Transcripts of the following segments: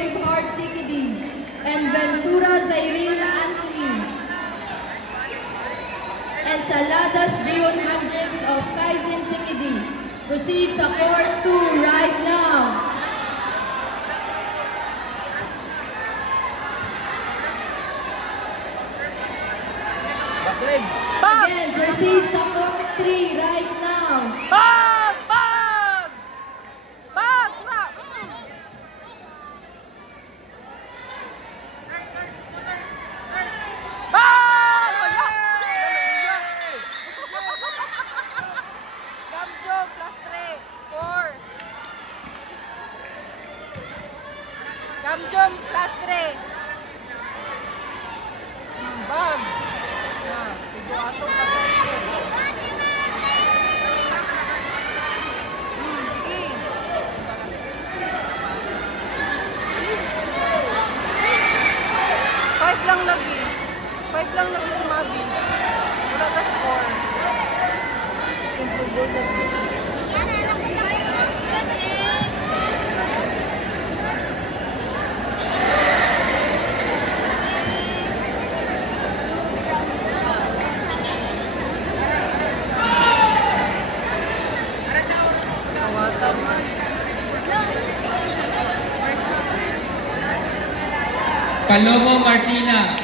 Braveheart Tikidi, and Ventura Zairil Anthony. Ensaladas Gion Hendricks of Kaizen Tikidi. Proceed sa Court 2 right now. Again, proceed sa Court 3 right now. Bag! Bag! Bag! Bag! Gamjo plus 3. 4. Gamjo plus 3. Bag! Tigo ato ka tayo. Sige. 5 lang lagi. 5 lang lagi si Mabi. Wala na score. Improve lagi. Palomo Martina.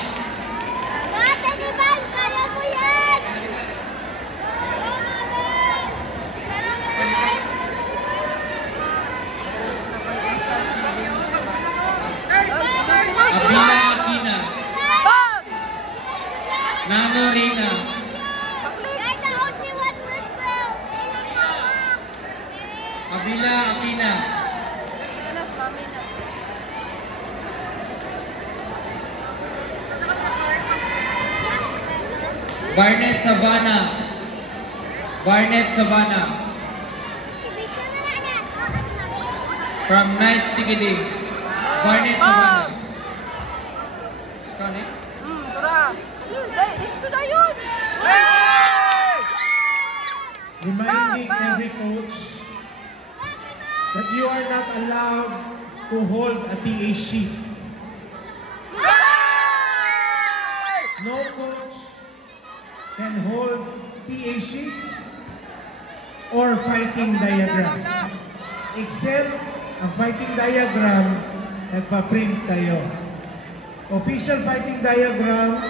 Ate Diban, kaya mo yan! Abila Aquina. Nano Reina. You're the only one with will. Abila Aquina. Barnett Savannah. Barnett Savannah. From Knights Tikidi. Barnett Savannah. Kani? Tura. Sudah yun. Reminding every coach that you are not allowed to hold a TA sheet. No coach can hold TA sheets or fighting diagram. Except ang fighting diagram, nagpa-print kayo. Official fighting diagram,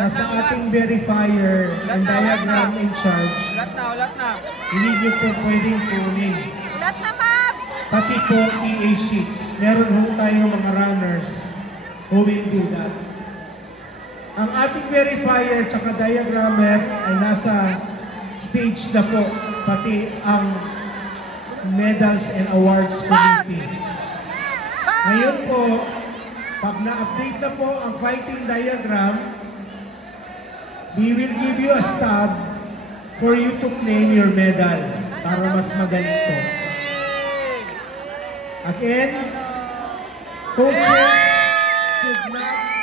nasa ating verifier and diagram in charge. Ulat na. Hindi nyo po pwedeng kunin. Ulat na, ma'am. Pati po TA sheets. Meron ho tayong mga runners who will do that. Ang ating verifier at diagrammer ay nasa stage na po, pati ang medals and awards committee. Ngayon po, pag na-update na po ang fighting diagram, we will give you a stub for you to claim your medal para mas madali po. Again, coaches should not